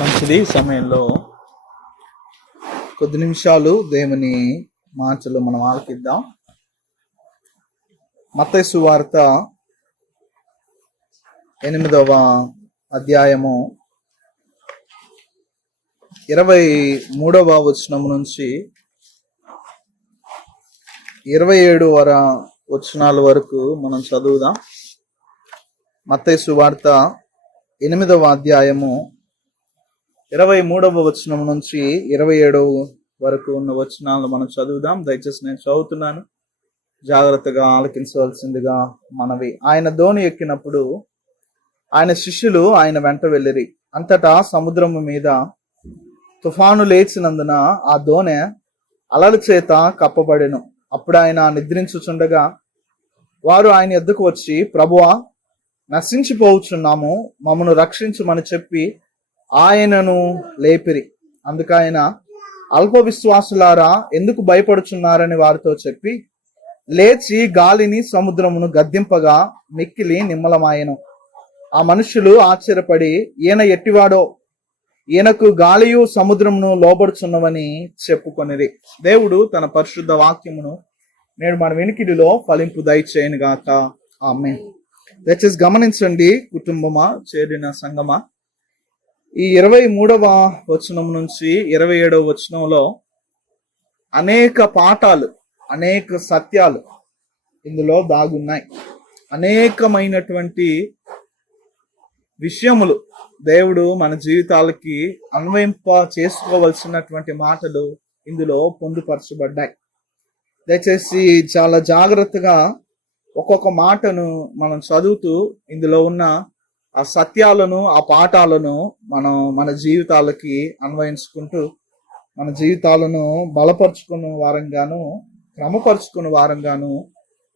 మంచిది సమయంలో. కొద్ది నిమిషాలు దేవుని మాటలు మనం ఆలకిద్దాం. మతేసు వార్త ఎనిమిదవ అధ్యాయము ఇరవై మూడవ వచనం నుంచి ఇరవై ఏడు వర వచనాల వరకు మనం చదువుదాం. మత్తయి సువార్త ఎనిమిదవ అధ్యాయము ఇరవై మూడవ వచనం నుంచి ఇరవై ఏడవ వరకు ఉన్న వచనాలు మనం చదువుదాం. దయచేసి నేను చదువుతున్నాను. జాగ్రత్తగా ఆలకించవలసిందిగా మనవి. ఆయన ధోని ఎక్కినప్పుడు ఆయన శిష్యులు ఆయన వెంట వెళ్ళిరి. అంతటా సముద్రము మీద తుఫాను లేచినందున ఆ దోణె అలల చేత కప్పబడెను. అప్పుడు ఆయన నిద్రించుచుండగా వారు ఆయన ఎద్దుకు వచ్చి ప్రభువా నశించిపోవచ్చున్నాము మమ్మను రక్షించమని చెప్పి ఆయనను లేపిరి. అందుకు ఆయన అల్ప విశ్వాసులారా ఎందుకు భయపడుచున్నారని వారితో చెప్పి లేచి గాలిని సముద్రమును గద్దింపగా మిక్కిలి నిమ్మలమాయను. ఆ మనుషులు ఆశ్చర్యపడి ఈయన ఎట్టివాడో? ఈయనకు గాలియు సముద్రమును లోబడుచున్నవని చెప్పుకొనిది దేవుడు తన పరిశుద్ధ వాక్యమును నేడు మన వెనికిడిలో ఫలింపు దయచేయను గాక ఆమె దయచేసి గమనించండి కుటుంబమా చేరిన సంగమా ఈ ఇరవై మూడవ వచనం నుంచి ఇరవై ఏడవ వచనంలో అనేక పాఠాలు అనేక సత్యాలు ఇందులో దాగున్నాయి. అనేకమైనటువంటి విషయములు దేవుడు మన జీవితాలకి అన్వయింప చేసుకోవలసినటువంటి మాటలు ఇందులో పొందుపరచబడ్డాయి. దయచేసి చాలా జాగ్రత్తగా ఒక్కొక్క మాటను మనం చదువుతూ ఇందులో ఉన్న ఆ సత్యాలను ఆ పాఠాలను మనం మన జీవితాలకి అన్వయించుకుంటూ మన జీవితాలను బలపరుచుకున్న వారంగాను క్రమపరుచుకున్న వారంగాను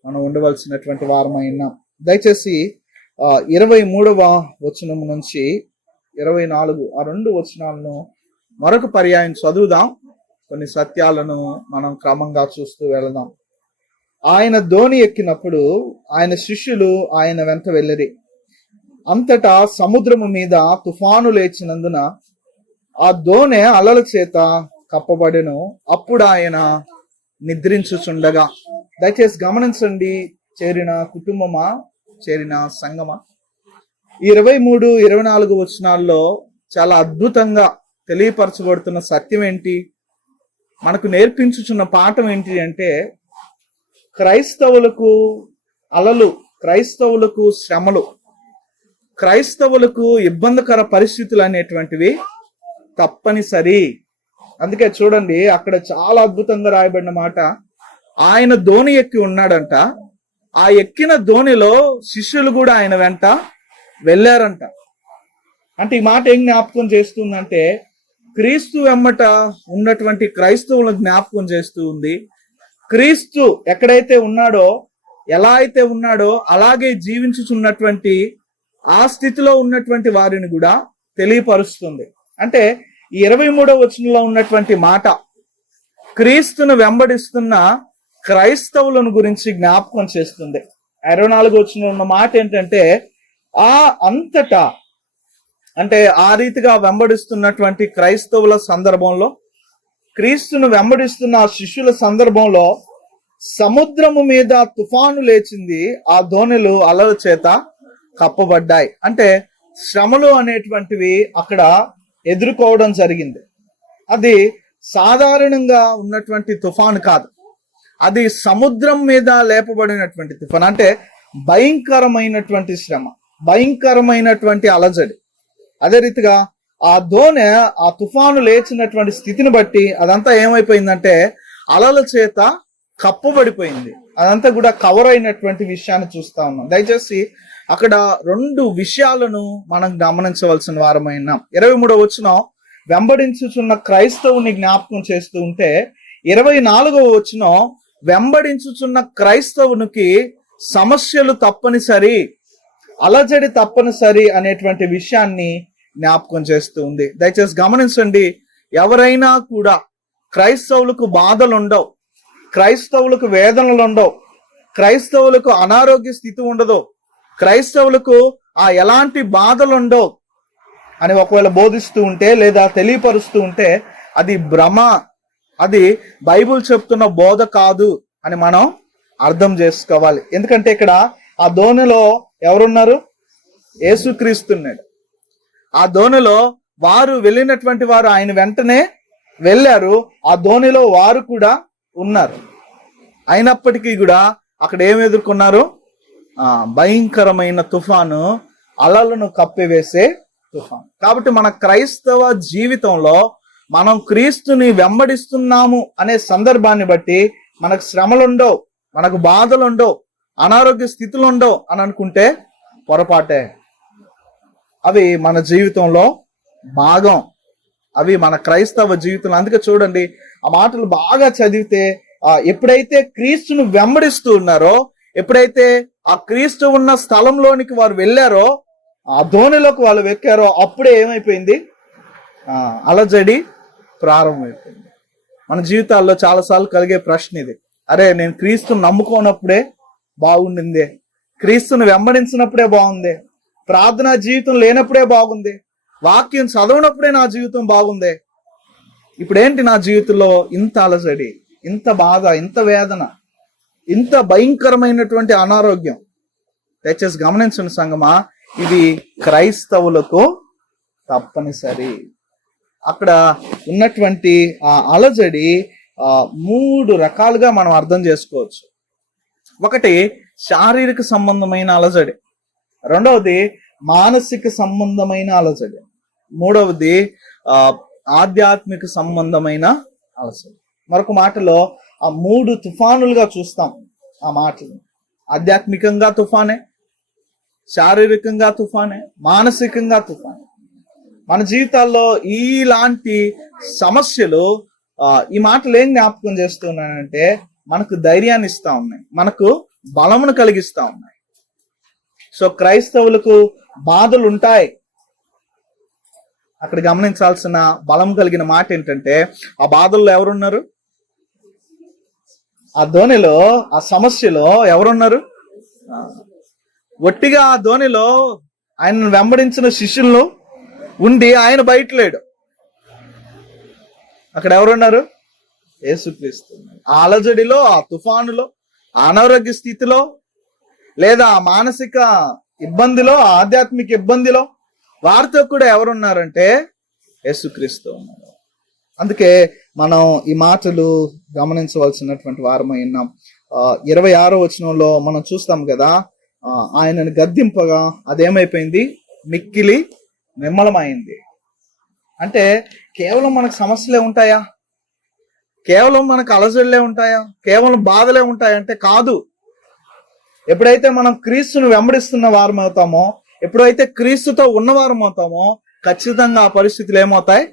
మనం ఉండవలసినటువంటి వారమై ఉన్నాం. దయచేసి ఇరవై మూడవ వచనం నుంచి ఇరవై నాలుగు ఆ రెండు వచనాలను మరొక పర్యాయం చదువుదాం. కొన్ని సత్యాలను మనం క్రమంగా చూస్తూ వెళదాం. ఆయన ధోని ఎక్కినప్పుడు ఆయన శిష్యులు ఆయన వెంట వెళ్ళిరి. అంతటా సముద్రము మీద తుఫాను లేచినందున ఆ దోణె అలల చేత కప్పబడెను. అప్పుడు ఆయన నిద్రించుచుండగా. దయచేసి గమనించండి చేరిన కుటుంబమా? చేరిన సంగమా ఈ ఇరవై మూడు ఇరవై నాలుగు వచనాల్లో చాలా అద్భుతంగా తెలియపరచబడుతున్న సత్యం ఏంటి? మనకు నేర్పించుచున్న పాఠం ఏంటి అంటే క్రైస్తవులకు అలలు క్రైస్తవులకు శ్రమలు. క్రైస్తవులకు ఇబ్బందికర పరిస్థితులు అనేటువంటివి తప్పనిసరి. అందుకే చూడండి అక్కడ చాలా అద్భుతంగా రాయబడిన మాట ఆయన ధోని ఎక్కి ఉన్నాడంట ఆ ఎక్కిన ధోనిలో శిష్యులు కూడా ఆయన వెంట వెళ్ళారంట. అంటే ఈ మాట ఏం జ్ఞాపకం చేస్తుందంటే క్రీస్తు వెమ్మట ఉన్నటువంటి క్రైస్తవులను జ్ఞాపకం చేస్తూ ఉంది. క్రీస్తు ఎక్కడైతే ఉన్నాడో ఎలా అయితే ఉన్నాడో అలాగే జీవించుచున్నటువంటి ఆ స్థితిలో ఉన్నటువంటి వారిని కూడా తెలియపరుస్తుంది. అంటే ఇరవై మూడవ వచనంలో ఉన్నటువంటి మాట క్రీస్తును వెంబడిస్తున్న క్రైస్తవులను గురించి జ్ఞాపకం చేస్తుంది. ఇరవై నాలుగు వచ్చిన ఉన్న మాట ఏంటంటే ఆ అంతటా అంటే ఆ రీతిగా వెంబడిస్తున్నటువంటి క్రైస్తవుల సందర్భంలో క్రీస్తును వెంబడిస్తున్న ఆ శిష్యుల సందర్భంలో సముద్రము మీద తుఫాను లేచింది ఆ ధోనిలు అలల చేత కప్పబడ్డాయి. అంటే శ్రమలు అనేటువంటివి అక్కడ ఎదుర్కోవడం జరిగింది. అది సాధారణంగా ఉన్నటువంటి తుఫాను కాదు. అది సముద్రం మీద లేపబడినటువంటి తుఫాన్. అంటే భయంకరమైనటువంటి శ్రమ భయంకరమైనటువంటి అలజడి. అదే రీతిగా ఆ దోణె ఆ తుఫాను లేచినటువంటి స్థితిని బట్టి అదంతా ఏమైపోయిందంటే అలల చేత కప్పబడిపోయింది అదంతా కూడా కవర్ అయినటువంటి విషయాన్ని చూస్తా ఉన్నాం. దయచేసి అక్కడ రెండు విషయాలను మనం గమనించవలసిన వారమైనా ఇరవై మూడో వచ్చిన వెంబడించుచున్న క్రైస్తవుని జ్ఞాపకం చేస్తూ ఉంటే ఇరవై నాలుగవ వచ్చిన వెంబడించుచున్న క్రైస్తవునికి సమస్యలు తప్పనిసరి అలజడి తప్పనిసరి అనేటువంటి విషయాన్ని జ్ఞాపకం చేస్తూ ఉంది. దయచేసి గమనించండి ఎవరైనా కూడా క్రైస్తవులకు బాధలు ఉండవు క్రైస్తవులకు వేదనలు ఉండవు క్రైస్తవులకు అనారోగ్య స్థితి ఉండదు. క్రైస్తవులకు ఆ ఎలాంటి బాధలు ఉండవు అని ఒకవేళ బోధిస్తూ ఉంటే లేదా తెలియపరుస్తూ ఉంటే అది భ్రమ. అది బైబుల్ చెప్తున్న బోధ కాదు అని మనం అర్థం చేసుకోవాలి. ఎందుకంటే ఇక్కడ ఆ ధోనిలో ఎవరున్నారు? యేసుక్రీస్తున్నాడు. ఆ ధోనిలో వారు వెళ్ళినటువంటి వారు ఆయన వెంటనే వెళ్ళారు. ఆ ధోనిలో వారు కూడా ఉన్నారు. అయినప్పటికీ కూడా అక్కడ ఏం ఎదుర్కొన్నారు? భయంకరమైన తుఫాను అలలను కప్పివేసే తుఫాను. కాబట్టి మన క్రైస్తవ జీవితంలో మనం క్రీస్తుని వెంబడిస్తున్నాము అనే సందర్భాన్ని బట్టి మనకు శ్రమలుండవు మనకు బాధలుండవు అనారోగ్య స్థితులు ఉండవు అని అనుకుంటే పొరపాటే. అవి మన జీవితంలో భాగం. అవి మన క్రైస్తవ జీవితంలో. అందుకే చూడండి ఆ మాటలు బాగా చదివితే ఆ ఎప్పుడైతే క్రీస్తును వెంబడిస్తూ ఉన్నారో ఎప్పుడైతే ఆ క్రీస్తు ఉన్న స్థలంలోనికి వారు వెళ్ళారో ఆ ధోనిలోకి వాళ్ళు వెక్కారో అప్పుడే ఏమైపోయింది? అలజడి ప్రారంభమైపోయింది. మన జీవితాల్లో చాలాసార్లు కలిగే ప్రశ్న ఇది. అరే నేను క్రీస్తుని నమ్ముకోనప్పుడే బాగుండిందే. క్రీస్తుని వెంబడించినప్పుడే బాగుంది. ప్రార్థనా జీవితం లేనప్పుడే బాగుంది. వాక్యం చదవనప్పుడే నా జీవితం బాగుందే. ఇప్పుడేంటి నా జీవితంలో ఇంత అలజడి ఇంత బాధ ఇంత వేదన ఇంత భయంకరమైనటువంటి అనారోగ్యం? దయచేసి గమనించండి సంగమా ఇది క్రైస్తవులకు తప్పనిసరి. అక్కడ ఉన్నటువంటి ఆ అలజడి ఆ మూడు రకాలుగా మనం అర్థం చేసుకోవచ్చు. ఒకటి శారీరక సంబంధమైన అలజడి. రెండవది మానసిక సంబంధమైన అలజడి. మూడవది ఆ ఆధ్యాత్మిక సంబంధమైన అలసట మరొక మాటలో ఆ మూడు తుఫానులుగా చూస్తాం ఆ మాటలు ఆధ్యాత్మికంగా తుఫానే శారీరకంగా తుఫానే మానసికంగా తుఫానే. మన జీవితాల్లో ఇలాంటి సమస్యలు ఈ మాటలు ఏం జ్ఞాపకం చేస్తున్నానంటే మనకు ధైర్యాన్ని ఇస్తా ఉన్నాయి. మనకు బలమును కలిగిస్తా ఉన్నాయి. సో క్రైస్తవులకు బాధలు ఉంటాయి అక్కడ గమనించాల్సిన బలం కలిగిన మాట ఏంటంటే ఆ బాధల్లో ఎవరున్నారు? ఆ ధోనిలో ఆ సమస్యలో ఎవరున్నారు? ఒట్టిగా ఆ ధోనిలో ఆయన వెంబడించిన శిష్యులు ఉండి ఆయన బయట లేడు అక్కడ ఎవరున్నారు? యేసుక్రీస్తు. ఆ అలజడిలో ఆ తుఫానులో అనారోగ్య స్థితిలో లేదా మానసిక ఇబ్బందిలో ఆధ్యాత్మిక ఇబ్బందిలో వారితో కూడా ఎవరున్నారంటే యేసుక్రీస్తు ఉన్నారు అందుకే మనం ఈ మాటలు గమనించవలసినటువంటి వారమై ఉన్నాం. ఇరవై ఆరో వచనంలో మనం చూస్తాం కదా ఆయనను గద్దింపగా అదేమైపోయింది? మిక్కిలి నిమ్మలమైంది అంటే కేవలం మనకు సమస్యలే ఉంటాయా? కేవలం మనకు అలజడులే ఉంటాయా? కేవలం బాధలే ఉంటాయంటే కాదు. ఎప్పుడైతే మనం క్రీస్తును వెంబడిస్తున్న వారమవుతామో ఎప్పుడైతే క్రీస్తుతో ఉన్నవారం అవుతామో ఖచ్చితంగా ఆ పరిస్థితులు ఏమవుతాయి?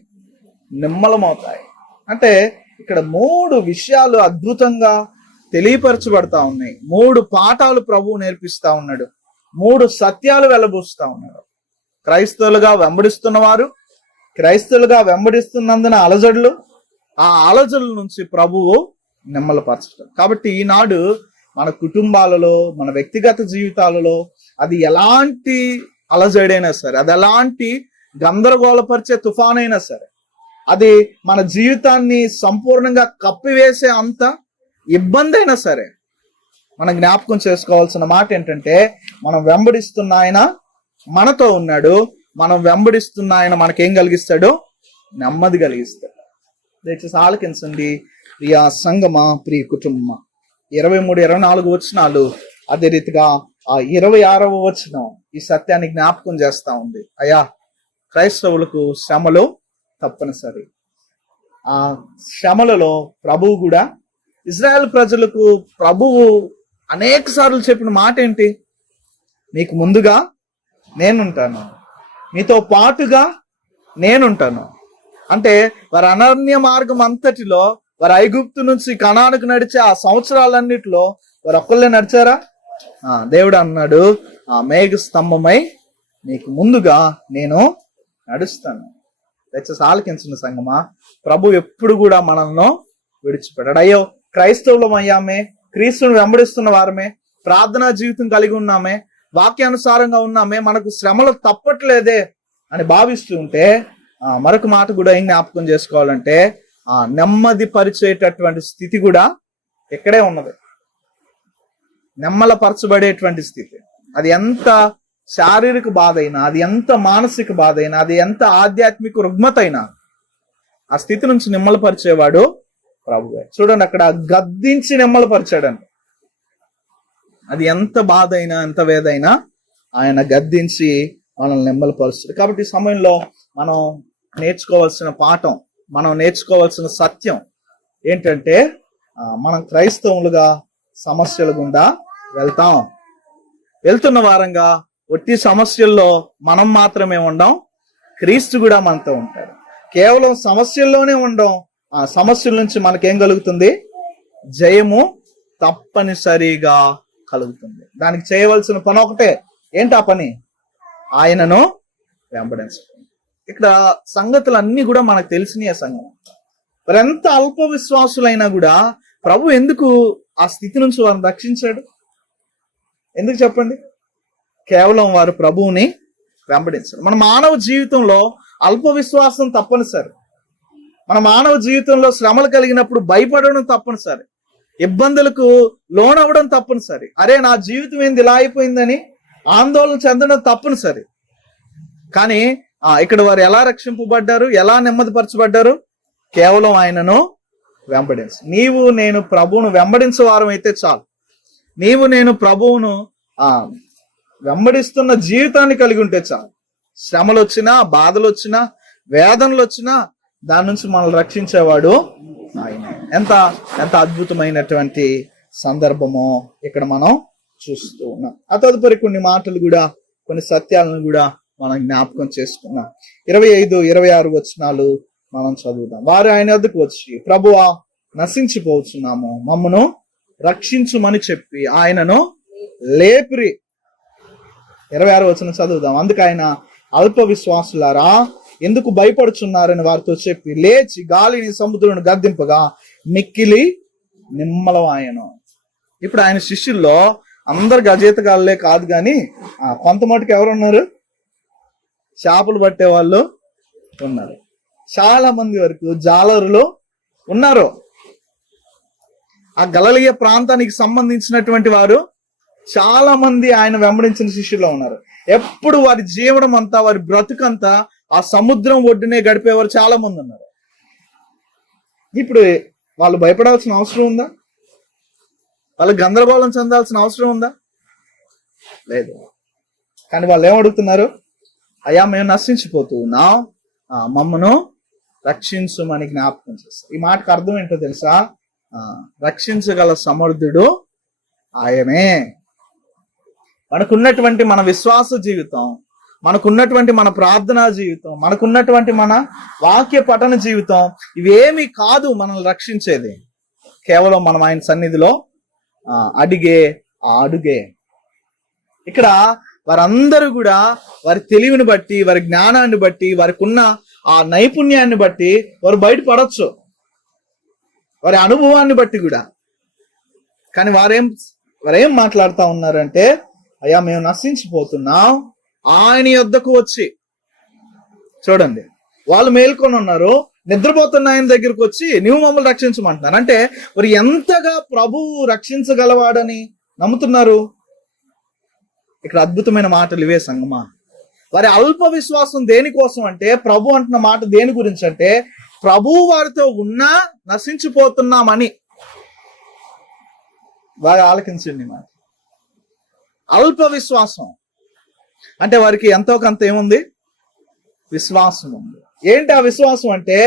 నిమ్మలమవుతాయి. అంటే ఇక్కడ మూడు విషయాలు అద్భుతంగా తెలియపరచబడతా ఉన్నాయి. మూడు పాఠాలు ప్రభువు నేర్పిస్తా ఉన్నాడు. మూడు సత్యాలు వెలబూస్తా ఉన్నాడు. క్రైస్తవులుగా వెంబడిస్తున్నవారు క్రైస్తవులుగా వెంబడిస్తున్నందున అలజడులు ఆ అలజడుల నుంచి ప్రభువు నిమ్మలపరచడం. కాబట్టి ఈనాడు మన కుటుంబాలలో మన వ్యక్తిగత జీవితాలలో అది ఎలాంటి అలజడైనా సరే అది ఎలాంటి గందరగోళపరిచే తుఫానైనా సరే అది మన జీవితాన్ని సంపూర్ణంగా కప్పివేసే అంత ఇబ్బంది అయినా సరే మనం జ్ఞాపకం చేసుకోవాల్సిన మాట ఏంటంటే మనం వెంబడిస్తున్న ఆయన మనతో ఉన్నాడు మనం వెంబడిస్తున్న ఆయన మనకేం కలిగిస్తాడు నెమ్మది కలిగిస్తాడు. దయచేసి ఆలకించండి. ప్రియా సంగమా ప్రియ కుటుంబమా. ఇరవై మూడు ఇరవై నాలుగు వచనాలు అదే రీతిగా ఆ ఇరవై ఆరవ వచనం ఈ సత్యాన్ని జ్ఞాపకం చేస్తా ఉంది. అయ్యా క్రైస్తవులకు శ్రమలు తప్పనిసరి. ఆ శ్రమలలో ప్రభువు కూడా ఇజ్రాయెల్ ప్రజలకు ప్రభువు అనేక సార్లు చెప్పిన మాట ఏంటి? మీకు ముందుగా నేనుంటాను. మీతో పాటుగా నేనుంటాను. అంటే వారి అనన్య మార్గం అంతటిలో వారి ఐగుప్తు నుంచి కణానికి నడిచే ఆ సంవత్సరాలన్నిటిలో వారు ఒక్కళ్ళే నడిచారా? దేవుడు అన్నాడు ఆ మేఘ స్తంభమై నీకు ముందుగా నేను నడుస్తాను. దయచేసి ఆలకించిన సంగమా? ప్రభు ఎప్పుడు కూడా మనల్ని విడిచిపెట్టాడు. అయ్యో క్రైస్తవులం అయ్యామే క్రీస్తుని వెంబడిస్తున్న వారమే ప్రార్థనా జీవితం కలిగి ఉన్నామే వాక్యానుసారంగా ఉన్నామే మనకు శ్రమలు తప్పట్లేదే అని భావిస్తూ ఉంటే మరొక మాట కూడా ఏం జ్ఞాపకం చేసుకోవాలంటే ఆ నెమ్మది పరిచేటటువంటి స్థితి కూడా ఇక్కడే ఉన్నది. నెమ్మలపరచబడేటువంటి స్థితి. అది ఎంత శారీరక బాధ అయినా అది ఎంత మానసిక బాధ అయినా అది ఎంత ఆధ్యాత్మిక రుగ్మత అయినా ఆ స్థితి నుంచి నిమ్మలపరిచేవాడు ప్రభువే. చూడండి అక్కడ గద్దించి నిమ్మలపరిచాడండి. అది ఎంత బాధ అయినా ఎంత వేదైనా ఆయన గద్దించి మనల్ని నిమ్మలపరుస్తాడు. కాబట్టి ఈ సమయంలో మనం నేర్చుకోవాల్సిన పాఠం మనం నేర్చుకోవాల్సిన సత్యం ఏంటంటే మనం క్రైస్తవులుగా సమస్యల గుండా వెళ్తాం. వెళ్తున్న వారంగా ఒట్టి సమస్యల్లో మనం మాత్రమే ఉండం క్రీస్తు కూడా మనతో ఉంటాడు. కేవలం సమస్యల్లోనే ఉండం ఆ సమస్యల నుంచి మనకేం కలుగుతుంది? జయము తప్పనిసరిగా కలుగుతుంది. దానికి చేయవలసిన పని ఒకటే. ఏంటి ఆ పని? ఆయనను వెంబడించడం. ఇక్కడ సంగతులు అన్ని కూడా మనకు తెలిసినాయి సంఘం మరి ఎంత అల్ప విశ్వాసులైనా కూడా ప్రభు ఎందుకు ఆ స్థితి నుంచి వారిని రక్షించాడు? ఎందుకు చెప్పండి? కేవలం వారు ప్రభువుని వెంబడించారు. మన మానవ జీవితంలో అల్ప విశ్వాసం తప్పనిసరి. మన మానవ జీవితంలో శ్రమలు కలిగినప్పుడు భయపడడం తప్పనిసరి. ఇబ్బందులకు లోనవ్వడం తప్పనిసరి. అరే నా జీవితం ఏంది? ఇలా అయిపోయిందని ఆందోళన చెందడం తప్పనిసరి. కానీ ఇక్కడ వారు ఎలా రక్షింపబడ్డారు ఎలా నెమ్మదిపరచబడ్డారు? కేవలం ఆయనను వెంబడించు. నీవు నేను ప్రభువును వెంబడించే వారం అయితే చాలు. నీవు నేను ప్రభువును ఆ వెంబడిస్తున్న జీవితాన్ని కలిగి ఉంటే చాలు. శ్రమలు వచ్చినా బాధలు వచ్చినా వేదనలు వచ్చినా దాని నుంచి మనల్ని రక్షించేవాడు ఆయన. ఎంత ఎంత అద్భుతమైనటువంటి సందర్భమో ఇక్కడ మనం చూస్తూ ఉన్నాం. ఆ తదుపరి కొన్ని మాటలు కూడా కొన్ని సత్యాలను కూడా మనం జ్ఞాపకం చేసుకున్నాం. ఇరవై ఐదు ఇరవై ఆరు వచనాలు మనం చదువుదాం. వారు ఆయన వద్దకు వచ్చి ప్రభువా నశించిపోతున్నాము. మమ్మను రక్షించుమని చెప్పి ఆయనను లేపిరి. ఇరవై ఆరు వచనం చదువుదాం. అందుకు ఆయన అల్ప విశ్వాసులారా ఎందుకు భయపడుచున్నారని వారితో చెప్పి లేచి గాలిని సముద్రుని గద్దింపగా మిక్కిలి నిమ్మలం ఆయన ఇప్పుడు ఆయన శిష్యుల్లో అందరు గజేతగాళ్ళే కాదు కానీ కొంత మటుకు ఎవరు ఉన్నారు చేపలు పట్టే వాళ్ళు ఉన్నారు. చాలా మంది వరకు జాలరులు ఉన్నారు. ఆ గలలియ ప్రాంతానికి సంబంధించినటువంటి వారు చాలా మంది ఆయన వెంబడించిన శిష్యుల్లో ఉన్నారు. ఎప్పుడు వారి జీవనం అంతా వారి బ్రతుకంతా ఆ సముద్రం ఒడ్డునే గడిపేవారు చాలా మంది ఉన్నారు. ఇప్పుడు వాళ్ళు భయపడాల్సిన అవసరం ఉందా? వాళ్ళు గందరగోళం చెందాల్సిన అవసరం ఉందా? లేదు. కానీ వాళ్ళు ఏమడుగుతున్నారు? అయ్యా మేము నశించిపోతూ ఉన్నాం మమ్మను మమ్మను రక్షించమని జ్ఞాపకం చేస్తారు ఈ మాటకు అర్థం ఏంటో తెలుసా? రక్షించగల సమర్థుడు ఆయనే. మనకున్నటువంటి మన విశ్వాస జీవితం మనకున్నటువంటి మన ప్రార్థనా జీవితం మనకున్నటువంటి మన వాక్య పఠన జీవితం ఇవేమి కాదు మనల్ని రక్షించేది. కేవలం మనం ఆయన సన్నిధిలో అడిగే ఆ అడుగే. ఇక్కడ వారందరూ కూడా వారి తెలివిని బట్టి వారి జ్ఞానాన్ని బట్టి వారికి ఉన్న ఆ నైపుణ్యాన్ని బట్టి వారు బయటపడవచ్చు వారి అనుభవాన్ని బట్టి కూడా. కానీ వారేం వారేం మాట్లాడుతూ ఉన్నారంటే అయ్యా మేము నశించిపోతున్నాం. ఆయన యొద్దకు వచ్చి. చూడండి. వాళ్ళు మేల్కొని ఉన్నారు. నిద్రపోతున్న ఆయన దగ్గరకు వచ్చి నువ్వు మమ్మల్ని రక్షించమంటున్నారు అంటే వారు ఎంతగా ప్రభువు రక్షించగలవాడని నమ్ముతున్నారు? ఇక్కడ అద్భుతమైన మాటలు ఇవే సంగమా. వారి అల్ప విశ్వాసం దేనికోసం అంటే ప్రభు అంటున్న మాట దేని గురించి అంటే ప్రభు వారితో ఉన్నా నశించిపోతున్నామని. బాగా ఆలకించండి మాట. అల్ప విశ్వాసం అంటే వారికి ఎంతో కొంత ఏముంది? విశ్వాసం ఉంది. ఏంటి ఆ విశ్వాసం అంటే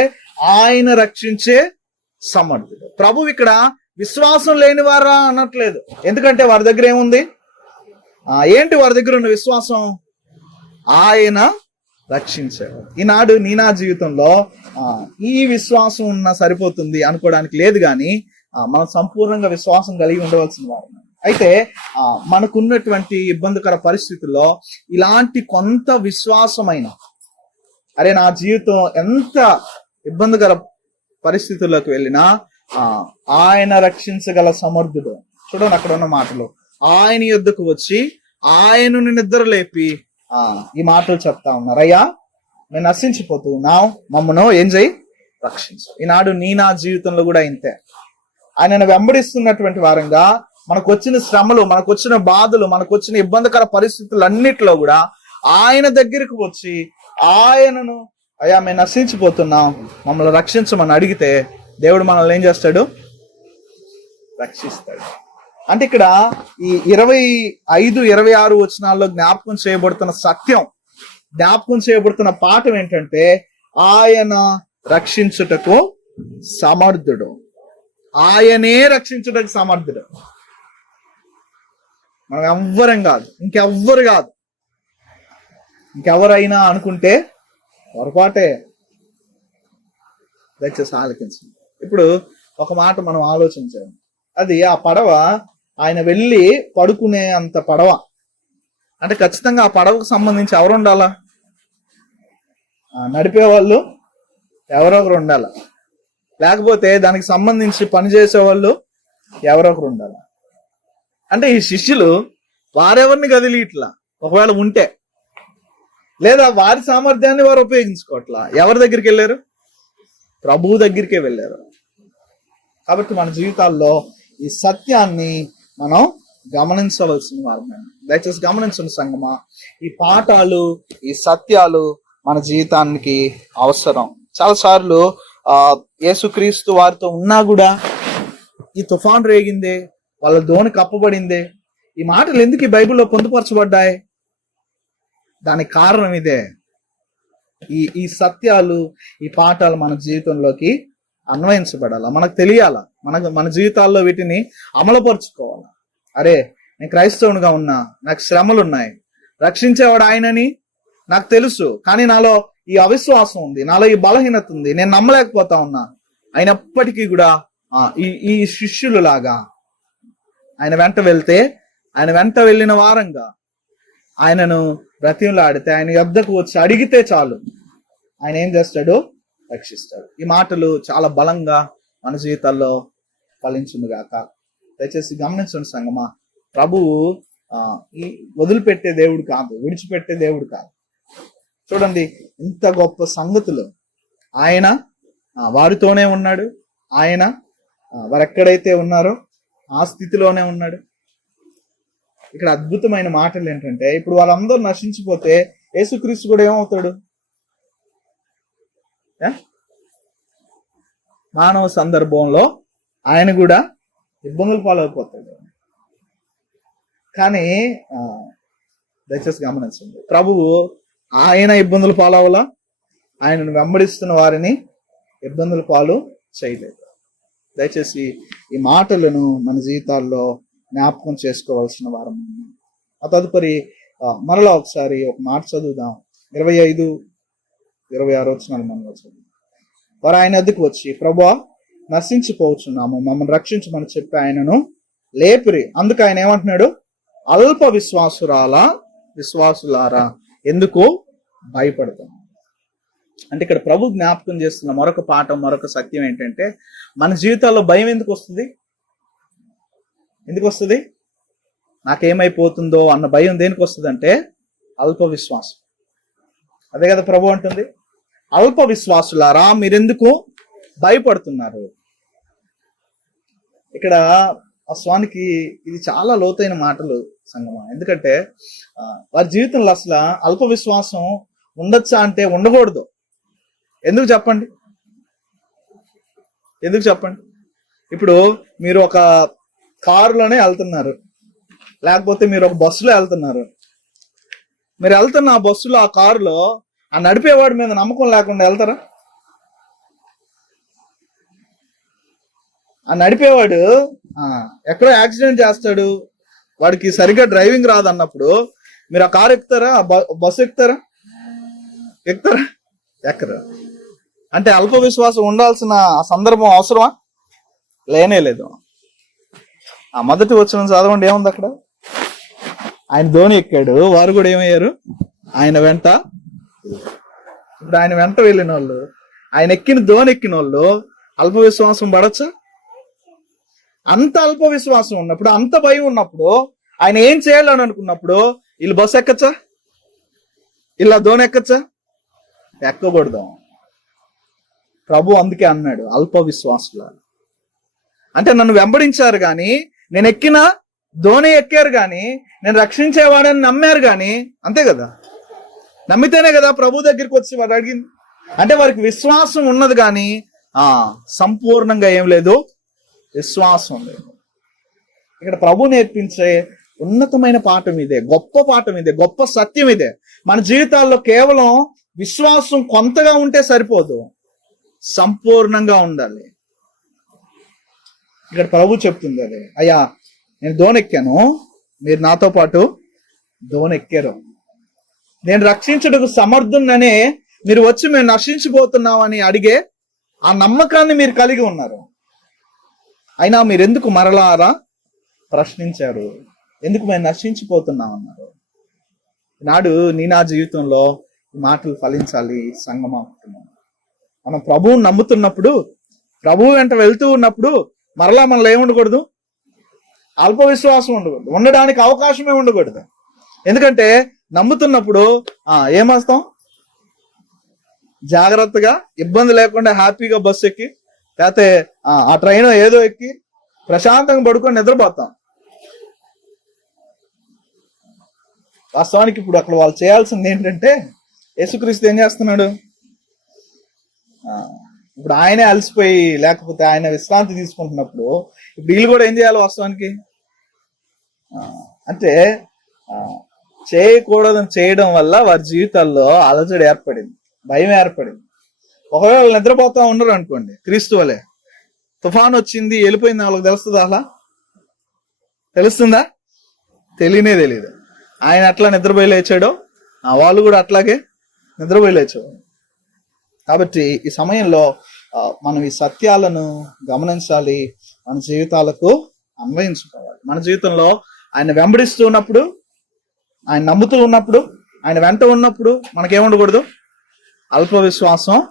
ఆయన రక్షించే సమర్థుడు. ప్రభు ఇక్కడ విశ్వాసం లేని వారా అనట్లేదు ఎందుకంటే వారి దగ్గర ఏముంది? ఏంటి వారి దగ్గర ఉన్న విశ్వాసం? ఆయన రక్షించాడు. ఈనాడు నీ నా జీవితంలో ఆ, ఈ విశ్వాసం ఉన్నా సరిపోతుంది అనుకోవడానికి లేదు కానీ మనం సంపూర్ణంగా విశ్వాసం కలిగి ఉండవలసిన వారు అయితే మనకున్నటువంటి ఇబ్బందికర పరిస్థితుల్లో ఇలాంటి కొంత విశ్వాసమైన అరే నా జీవితం ఎంత ఇబ్బందికర పరిస్థితుల్లోకి వెళ్ళినా ఆయన రక్షించగల సమర్థుడు. చూడండి అక్కడ ఉన్న మాటలు. ఆయన యొద్దకు వచ్చి ఆయనను నిద్ర లేపి ఆ ఈ మాటలు చెప్తా ఉన్నారు. అయ్యా మేము నశించిపోతూ నా మమ్మను ఏం చేయి రక్షించు. ఈనాడు నీ నా జీవితంలో కూడా ఇంతే. ఆయనను వెంబడిస్తున్నటువంటి వారంగా మనకు వచ్చిన శ్రమలు మనకు వచ్చిన బాధలు మనకు వచ్చిన ఇబ్బందికర పరిస్థితులు అన్నిటిలో కూడా ఆయన దగ్గరికి వచ్చి ఆయనను అయ్యా మేము నశించిపోతున్నాం. మమ్మల్ని రక్షించమని అడిగితే దేవుడు మనల్ని ఏం చేస్తాడు? రక్షిస్తాడు. అంటే ఇక్కడ ఈ ఇరవై ఐదు ఇరవై ఆరు వచనాల్లో జ్ఞాపకం చేయబడుతున్న సత్యం జ్ఞాపకం చేయబడుతున్న పాఠం ఏంటంటే ఆయన రక్షించుటకు సమర్థుడు. ఆయనే రక్షించుటకు సమర్థుడు. మనం ఎవ్వరం కాదు ఇంకెవ్వరు కాదు. ఇంకెవరైనా అనుకుంటే పొరపాటే. దయచేసి ఆలకించండి. ఇప్పుడు ఒక మాట మనం ఆలోచించాము అది ఆ పడవ ఆయన వెళ్ళి పడుకునే అంత పడవ. అంటే ఖచ్చితంగా ఆ పడవకు సంబంధించి ఎవరు ఉండాలా? నడిపే వాళ్ళు ఎవరో ఒకరు ఉండాలి? లేకపోతే దానికి సంబంధించి పనిచేసే వాళ్ళు ఎవరొకరు ఉండాలి? అంటే ఈ శిష్యులు వారెవరిని కదిలి ఇట్లా ఒకవేళ ఉంటే. లేదా వారి సామర్థ్యాన్ని వారు ఉపయోగించుకోవట్లా? ఎవరి దగ్గరికి వెళ్ళారు? ప్రభువు దగ్గరికే వెళ్ళారు. కాబట్టి మన జీవితాల్లో ఈ సత్యాన్ని మనం గమనించవలసిన వారమే. దయచేసి గమనించండి సంగమా. ఈ పాఠాలు ఈ సత్యాలు మన జీవితానికి అవసరం. చాలా సార్లు ఆ యేసుక్రీస్తు వారితో ఉన్నా కూడా ఈ తుఫాన్ రేగిందే వాళ్ళ దోణి కప్పబడిందే. ఈ మాటలు ఎందుకు ఈ బైబిల్లో పొందుపరచబడ్డాయి? దానికి కారణం ఇదే. ఈ ఈ సత్యాలు ఈ పాఠాలు మన జీవితంలోకి అన్వయించబడాలా? మనకు తెలియాలా? మనకు మన జీవితాల్లో వీటిని అమలుపరుచుకోవాలి? అరే నేను క్రైస్తవునిగా ఉన్నా నాకు శ్రమలు ఉన్నాయి రక్షించేవాడు ఆయనని నాకు తెలుసు కానీ నాలో ఈ అవిశ్వాసం ఉంది నాలో ఈ బలహీనత ఉంది నేను నమ్మలేకపోతా ఉన్నా. అయినప్పటికీ కూడా ఈ ఈ శిష్యులు లాగా ఆయన వెంట వెళ్తే ఆయన వెంట వెళ్ళిన వారంగా ఆయనను బ్రతిమలాడితే ఆయన యొద్దకు వచ్చి అడిగితే చాలు. ఆయన ఏం చేస్తాడు? రక్షిస్తాడు. ఈ మాటలు చాలా బలంగా మన జీవితాల్లో ఫలించుందిగాక దయచేసి గమనించండి సంగమా ప్రభువు ఈ వదిలిపెట్టే దేవుడు కాదు విడిచిపెట్టే దేవుడు కాదు. చూడండి ఇంత గొప్ప సంగతులు. ఆయన వారితోనే ఉన్నాడు. ఆయన వారెక్కడైతే వారు ఎక్కడైతే ఉన్నారో ఆ స్థితిలోనే ఉన్నాడు. ఇక్కడ అద్భుతమైన మాటలు ఏంటంటే ఇప్పుడు వాళ్ళందరూ నశించిపోతే యేసుక్రీస్తు కూడా ఏమవుతాడు? మానవ సందర్భంలో ఆయన కూడా ఇబ్బందులు పాలైపోతాడు. కానీ దయచేసి గమనించండి. ప్రభువు ఆయన ఇబ్బందులు పాలవలా ఆయనను వెంబడిస్తున్న వారిని ఇబ్బందుల పాలు చేయలేదు. దయచేసి ఈ మాటలను మన జీవితాల్లో జ్ఞాపకం చేసుకోవాల్సిన వారం. ఆ తదుపరి మరలా ఒకసారి ఒక మాట చదువుదాం. ఇరవై ఐదు ఇరవై ఆరు వచ్చినాలు మనం చదువు వారు ఆయన వద్దకు వచ్చి ప్రభా నశించిపోవచ్చున్నాము మమ్మల్ని రక్షించమని చెప్పి ఆయనను లేపిరి. అందుకు ఆయన ఏమంటున్నాడు? అల్ప విశ్వాసురాలా విశ్వాసులారా. ఎందుకు? భయపడతాం. అంటే ఇక్కడ ప్రభు జ్ఞాపకం చేస్తున్న మరొక పాఠం మరొక సత్యం ఏంటంటే మన జీవితాల్లో భయం ఎందుకు వస్తుంది? ఎందుకు వస్తుంది? నాకేమైపోతుందో అన్న భయం దేనికి వస్తుంది అంటే అల్ప విశ్వాసం. అదే కదా ప్రభు అంటుంది? అల్ప విశ్వాసులారా మీరెందుకు భయపడుతున్నారు? ఇక్కడ ఆ స్వానికి ఇది చాలా లోతైన మాటలు సంగమ. ఎందుకంటే వారి జీవితంలో అసలు అల్ప విశ్వాసం ఉండొచ్చా అంటే ఉండకూడదు. ఎందుకు చెప్పండి? ఎందుకు చెప్పండి? ఇప్పుడు మీరు ఒక కారులోనే వెళ్తున్నారు. లేకపోతే మీరు ఒక బస్సులో వెళ్తున్నారు. మీరు వెళ్తున్న ఆ బస్సులో ఆ కారులో ఆ నడిపేవాడి మీద నమ్మకం లేకుండా వెళ్తారా? ఆ నడిపేవాడు ఎక్కడో యాక్సిడెంట్ చేస్తాడు వాడికి సరిగ్గా డ్రైవింగ్ రాదు అన్నప్పుడు మీరు ఆ కారు ఎక్కుతారా? ఆ బస్సు ఎక్కుతారా? ఎక్కుతారా? ఎక్కరా. అంటే అల్ప విశ్వాసం ఉండాల్సిన సందర్భం అవసరమా? లేనే లేదు. ఆ మొదటి వచ్చిన చదవండి ఏముంది అక్కడ? ఆయన ధోని ఎక్కాడు వారు కూడా ఏమయ్యారు? ఆయన వెంట ఇప్పుడు ఆయన వెంట వెళ్ళిన వాళ్ళు ఆయన ఎక్కిన ధోని ఎక్కిన వాళ్ళు అల్ప విశ్వాసం పడచ్చా? అంత అల్ప విశ్వాసం ఉన్నప్పుడు అంత భయం ఉన్నప్పుడు ఆయన ఏం చేయాలని అనుకున్నప్పుడు వీళ్ళు బస్సు ఎక్కచ్చా? ఇలా ధోని ఎక్కచ్చా? ఎక్కకూడదు. ప్రభు అందుకే అన్నాడు అల్ప విశ్వాసుల అంటే నన్ను వెంబడించారు కానీ నేను ఎక్కిన ధోని ఎక్కారు కానీ నేను రక్షించేవాడని నమ్మారు కానీ అంతే కదా? నమ్మితేనే కదా ప్రభు దగ్గరికి వచ్చి వారు అడిగింది. అంటే వారికి విశ్వాసం ఉన్నది కానీ ఆ సంపూర్ణంగా ఏం లేదు. విశ్వాసం లేదు. ఇక్కడ ప్రభు నేర్పించే ఉన్నతమైన పాఠం ఇదే గొప్ప పాఠం ఇదే గొప్ప సత్యం ఇదే. మన జీవితాల్లో కేవలం విశ్వాసం కొంతగా ఉంటే సరిపోదు. సంపూర్ణంగా ఉండాలి. ఇక్కడ ప్రభు చెప్తుంది అదే. అయ్యా నేను దోనెక్కాను. మీరు నాతో పాటు దోనెక్కారు. నేను రక్షించుటకు సమర్థున్ననే మీరు వచ్చి మేము నశించిపోతున్నామని అడిగే ఆ నమ్మకాన్ని మీరు కలిగి ఉన్నారు. అయినా మీరు ఎందుకు మరలారా? ప్రశ్నించారు. ఎందుకు మేము నశించిపోతున్నాం అన్నారు నాడు నీ నా జీవితంలో మాటలు ఫలించాలి సంగమం మనం ప్రభువుని నమ్ముతున్నప్పుడు ప్రభువు వెంట వెళ్తూ ఉన్నప్పుడు మరలా మనలో ఏముండకూడదు అల్ప విశ్వాసం ఉండకూడదు. ఉండడానికి అవకాశమే ఉండకూడదు. ఎందుకంటే నమ్ముతున్నప్పుడు ఆ ఏమొస్తాం జాగ్రత్తగా ఇబ్బంది లేకుండా హ్యాపీగా బస్సు ఎక్కి లేకపోతే ఆ, ట్రైన్ ఏదో ఎక్కి ప్రశాంతంగా పడుకొని నిద్రపోతాం. వాస్తవానికి ఇప్పుడు అక్కడ వాళ్ళు చేయాల్సింది ఏంటంటే యేసుక్రీస్తు ఏం చేస్తున్నాడు? ఇప్పుడు ఆయనే అలసిపోయి లేకపోతే ఆయన విశ్రాంతి తీసుకుంటున్నప్పుడు ఇప్పుడు వీళ్ళు కూడా ఏం చేయాలి వాస్తవానికి? అంటే చేయకూడదని చేయడం వల్ల వారి జీవితాల్లో అలజడి ఏర్పడింది భయం ఏర్పడింది. ఒకవేళ వాళ్ళు నిద్రపోతా ఉండరు అనుకోండి క్రీస్తు వలె. తుఫాన్ వచ్చింది వెళ్ళిపోయింది వాళ్ళకి తెలుస్తుందా అలా తెలుస్తుందా? తెలియనే తెలియదు. ఆయన అట్లా నిద్రపోయి లేచాడో? ఆ వాళ్ళు కూడా అట్లాగే నిద్రపోయి లేచాడు కాబట్టి ఈ సమయంలో మనం ఈ సత్యాలను గమనించాలి. మన జీవితాలకు అన్వయించుకోవాలి. మన జీవితంలో ఆయన వెంబడిస్తున్నప్పుడు ఆయన నమ్ముతూ ఉన్నప్పుడు ఆయన వెంట ఉన్నప్పుడు మనకేముండకూడదు? అల్ప విశ్వాసం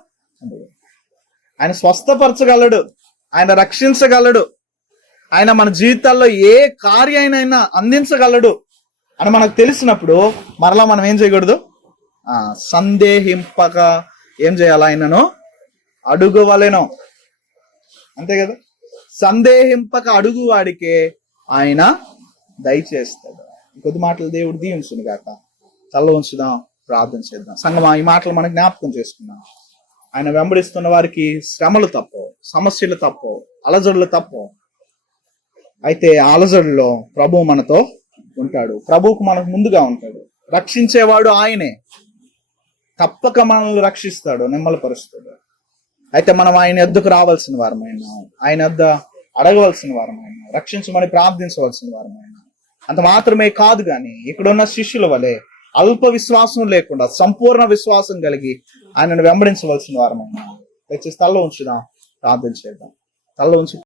ఆయన స్వస్థపరచగలడు. ఆయన రక్షించగలడు. ఆయన మన జీవితాల్లో ఏ కార్యాయనైనా అందించగలడు అని మనకు తెలిసినప్పుడు మరలా మనం ఏం చేయకూడదు? సందేహింపక ఏం చేయాలి ఆయనను? అడుగువలెను. అంతే కదా? సందేహింపక అడుగు వాడికే ఆయన దయచేస్తాడు. కొద్ది మాటలు దేవుడు దీవించును గాక తల్ల ఉంచుదాం ప్రార్థన చేద్దాం. సంగమా ఈ మాటలు మనకు జ్ఞాపకం చేసుకున్నాం ఆయన వెంబడిస్తున్న వారికి శ్రమలు తప్పవు సమస్యలు తప్పవు అలజడులు తప్పవు. అయితే ఆ అలజడులో ప్రభు మనతో ఉంటాడు. ప్రభువుకు మనకు ముందుగా ఉంటాడు. రక్షించేవాడు ఆయనే. తప్పక మనల్ని రక్షిస్తాడు నిమ్మలపరుస్తాడు. అయితే మనం ఆయన ఎద్దుకు రావాల్సిన వారమైనా. ఆయన వద్ద అడగవలసిన వారమైనా. రక్షించమని ప్రార్థించవలసిన వారమైనా. అంత మాత్రమే కాదు కానీ ఇక్కడున్న శిష్యుల వలె అల్ప విశ్వాసం లేకుండా సంపూర్ణ విశ్వాసం కలిగి ఆయనను వెంబడించవలసిన వారమైనా. తెచ్చి తల్ల ఉంచుదాం ప్రార్థన చేద్దాం. తల్ల ఉంచి